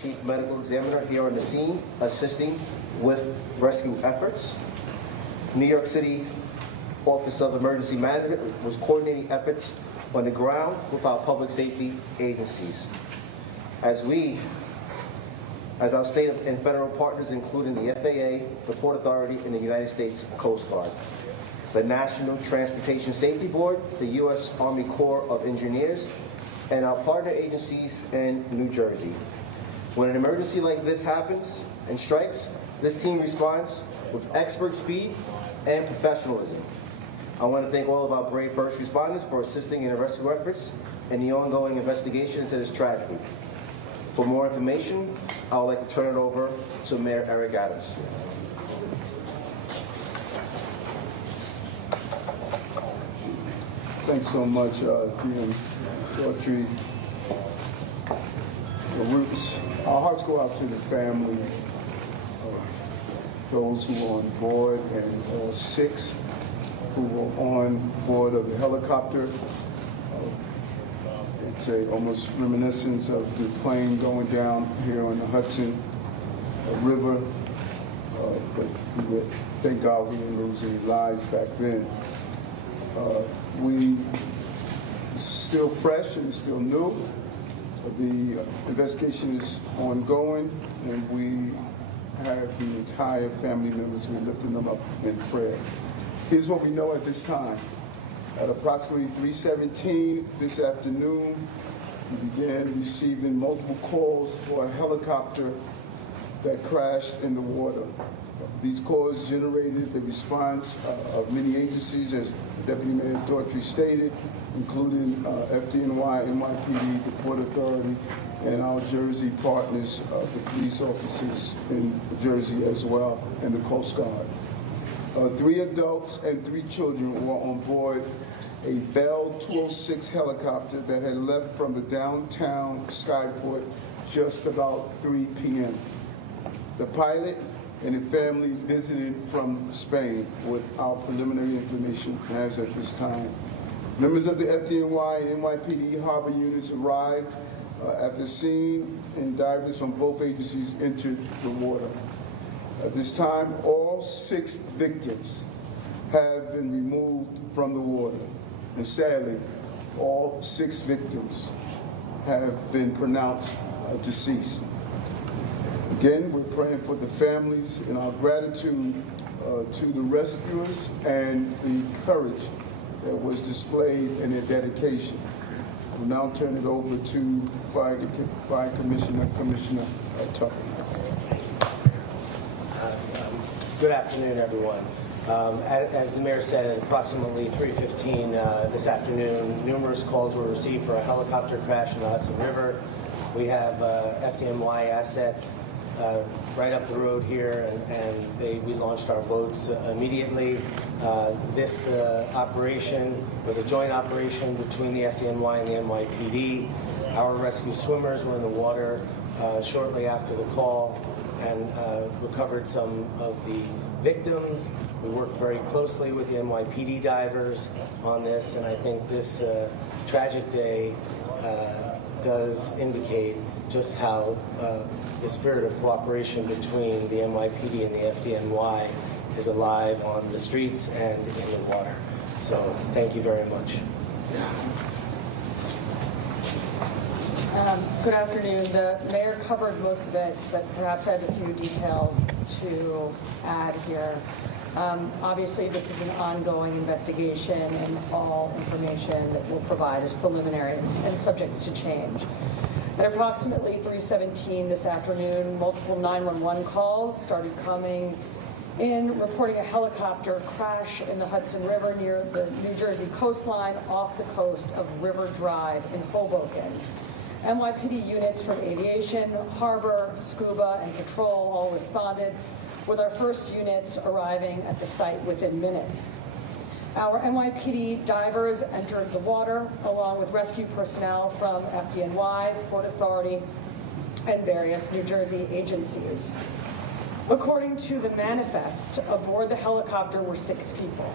Chief Medical Examiner here on the scene, assisting with rescue efforts. New York City Office of Emergency Management was coordinating efforts on the ground with our public safety agencies. As our state and federal partners, including the FAA, the Port Authority, and the United States Coast Guard, the National Transportation Safety Board, the U.S. Army Corps of Engineers, and our partner agencies in New Jersey. When an emergency like this happens and strikes, this team responds with expert speed and professionalism. I want to thank all of our brave first responders for assisting in the rescue efforts and the ongoing investigation into this tragedy. For more information, I would like to turn it over to Mayor Eric Adams. Thanks so much, Dean Daughtry. Our hearts go out to the family of those who were on board and all 6 who were on board of the helicopter. It's almost reminiscence of the plane going down here on the Hudson River, but thank God we didn't lose any lives back then. We still fresh and still new. The investigation is ongoing, and we have the entire family members. We're lifting them up in prayer. Here's what we know at this time. At approximately 3:17 this afternoon, we began receiving multiple calls for a helicopter that crashed in the water. These calls generated the response of many agencies, as Deputy Mayor Daughtry stated, including FDNY, NYPD, the Port Authority, and our Jersey partners, the police officers in Jersey as well, and the Coast Guard. 3 adults and 3 children were on board a Bell 206 helicopter that had left from the downtown Skyport just about 3 p.m. The pilot and the family visited from Spain with our preliminary information as at this time. Members of the FDNY and NYPD harbor units arrived at the scene, and divers from both agencies entered the water. At this time, all 6 victims have been removed from the water. And sadly, all 6 victims have been pronounced deceased. Again, we're praying for the families and our gratitude to the rescuers and the courage that was displayed in their dedication. We'll now turn it over to Fire Commissioner Tucker. Good afternoon, everyone. As the mayor said, at approximately 3:15 this afternoon, numerous calls were received for a helicopter crash in the Hudson River. We have FDNY assets right up the road here, and we launched our boats immediately. This operation was a joint operation between the FDNY and the NYPD. Our rescue swimmers were in the water shortly after the call and recovered some of the victims. We worked very closely with the NYPD divers on this, and I think this tragic day does indicate just how the spirit of cooperation between the NYPD and the FDNY is alive on the streets and in the water. So thank you very much. Good afternoon. The mayor covered most of it, but perhaps I have a few details to add here. Obviously, this is an ongoing investigation, and all information that we'll provide is preliminary and subject to change. At approximately 3:17 this afternoon, multiple 911 calls started coming in, reporting a helicopter crash in the Hudson River near the New Jersey coastline off the coast of River Drive in Hoboken. NYPD units from aviation, harbor, scuba, and patrol all responded, with our first units arriving at the site within minutes. Our NYPD divers entered the water along with rescue personnel from FDNY, Port Authority, and various New Jersey agencies. According to the manifest, aboard the helicopter were 6 people,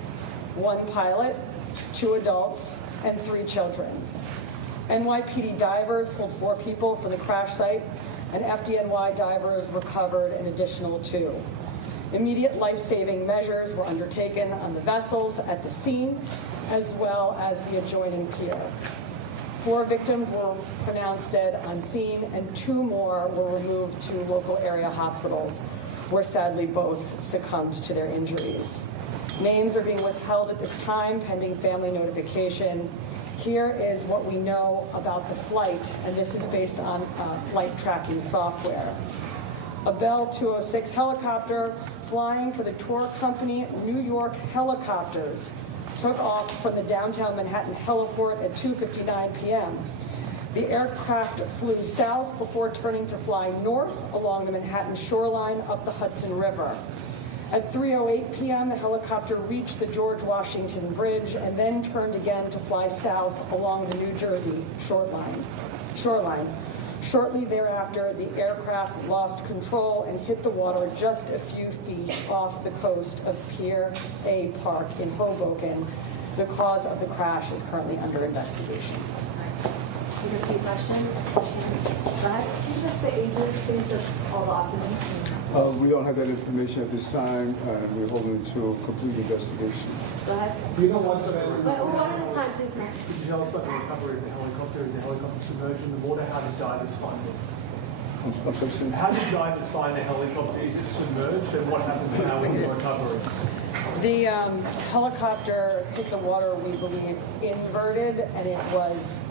1 pilot, 2 adults, and 3 children. NYPD divers pulled 4 people from the crash site and FDNY divers recovered an additional 2. Immediate life-saving measures were undertaken on the vessels at the scene, as well as the adjoining pier. 4 victims were pronounced dead on scene, and 2 more were removed to local area hospitals, where sadly both succumbed to their injuries. Names are being withheld at this time, pending family notification. Here is what we know about the flight, and this is based on flight tracking software. A Bell 206 helicopter flying for the tour company New York Helicopters took off from the downtown Manhattan heliport at 2:59 p.m. The aircraft flew south before turning to fly north along the Manhattan shoreline up the Hudson River. At 3:08 p.m., the helicopter reached the George Washington Bridge and then turned again to fly south along the New Jersey shoreline. Shortly thereafter, the aircraft lost control and hit the water just a few feet off the coast of Pier A Park in Hoboken. The cause of the crash is currently under investigation. Take a few questions. Can you just the ages, please, of all the occupants? We don't have that information at this time, and we're holding to a complete investigation. Go ahead. You know what's going But one at a time, please, ma'am. Could you tell us about the recovery of the helicopter? Is the helicopter submerged in the water? How did divers find it? I'm sorry, sir. How did divers find the helicopter? Is it submerged? And what happens now with the recovery? The helicopter hit the water, we believe, inverted, and it was,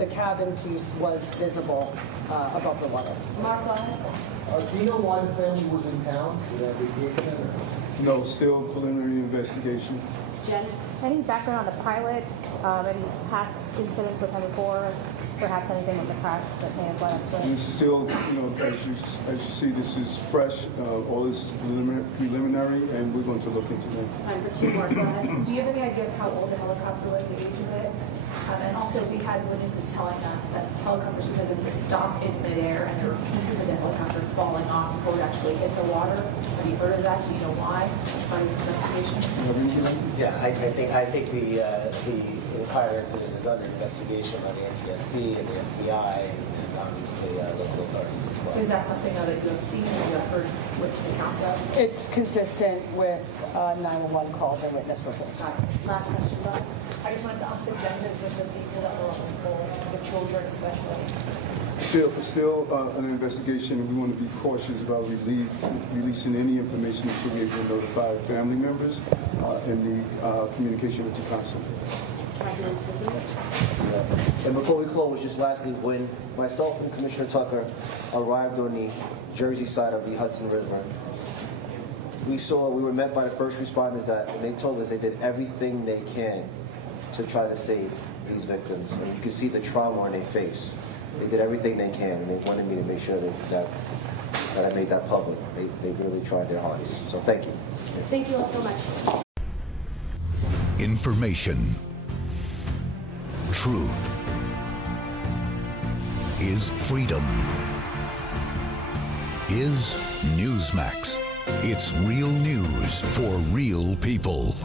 the cabin piece was visible above the water. Mark, go ahead. Do you know why the family was in town? Was that vacation or? No, still preliminary investigation. Jen? Any background on the pilot, any past incidents with him before, perhaps anything with the crash that may have led up to And it? still, as you see, this is fresh. All this is preliminary, and we're going to look into that. Time for 2 more. Go ahead. Do you have any idea of how old the helicopter was, the age of it? And also, we had witnesses telling us that helicopters sometimes stop in midair and there were pieces of the helicopter falling off before it actually hit the water. Have you heard of that? Do you know why? By this investigation? Yeah, I think the entire incident is under investigation by the NTSB and the FBI and obviously local authorities as well. Is that something that you have seen or you have heard witness accounts of? It's consistent with 911 calls and witness reports. All right. Last question. Go ahead. I just wanted to ask the genders of the people that were on board, the children especially. Still an investigation. We want to be cautious about releasing any information until we're able to notify family members and the communication with the consul. Can I do this? And before we close, just lastly, when myself and Commissioner Tucker arrived on the Jersey side of the Hudson River, we were met by the first responders and they told us they did everything they can to try to save these victims. And you can see the trauma on their face. They did everything they can, and they wanted me to make sure that I made that public. They really tried their hardest. So thank you. Thank you all so much. Information. Truth is freedom. Is Newsmax. It's real news for real people.